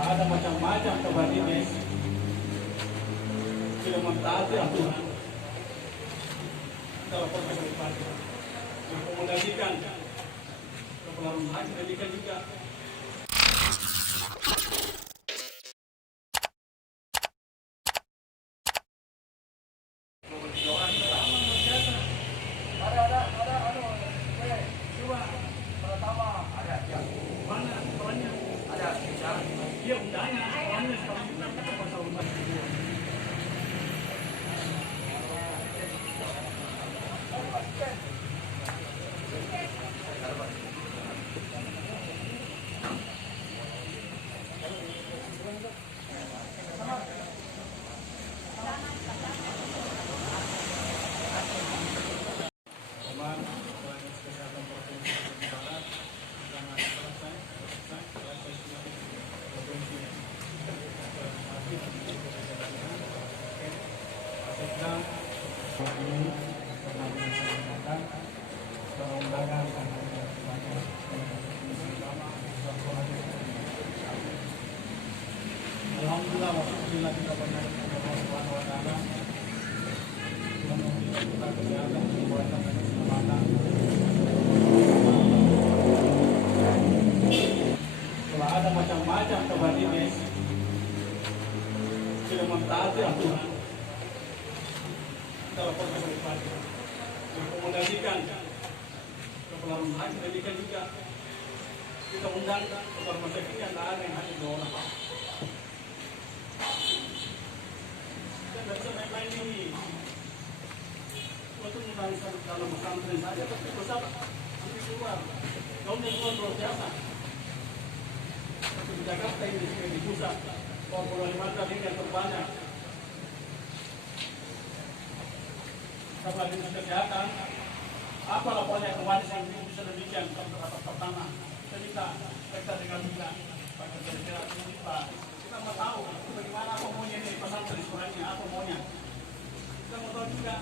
Telah ada macam-macam kabar ini tidak mentaati aturan dalam proses partai, mengakomodasikan kepala rumah sakit pendidikan juga. Dia undangnya, orangnya sekarang kita pasal undang. Alhamdulillah, alhamdulillah kita banyak Allah Subhanahu wa taala yang memberikan kita kesehatan, kekuatan dan keselamatan. Telah ada macam-macam kabar ini tidak mentaati aturan dalam proses partai, mengakomodasikan kepala rumah sakit pendidikan juga. Kita undang kepala rumah sakit yang ada yang hanya 2 orang. Tidak bisa main-main ini. Waktu menangkan dalam pesantren saja, tapi besar nanti keluar. Daunnya keluar luar biasa. Di Jakarta ini di pusat, Kalimantan ini yang terbanyak. Sama dinas kesehatan, apa laporannya kemarin yang bisa demikian pertama. Kita dengan juga pakai kira-kira kita mau tahu bagaimana apa maunya ini pesantren suratnya apa maunya. Kita mau tahu juga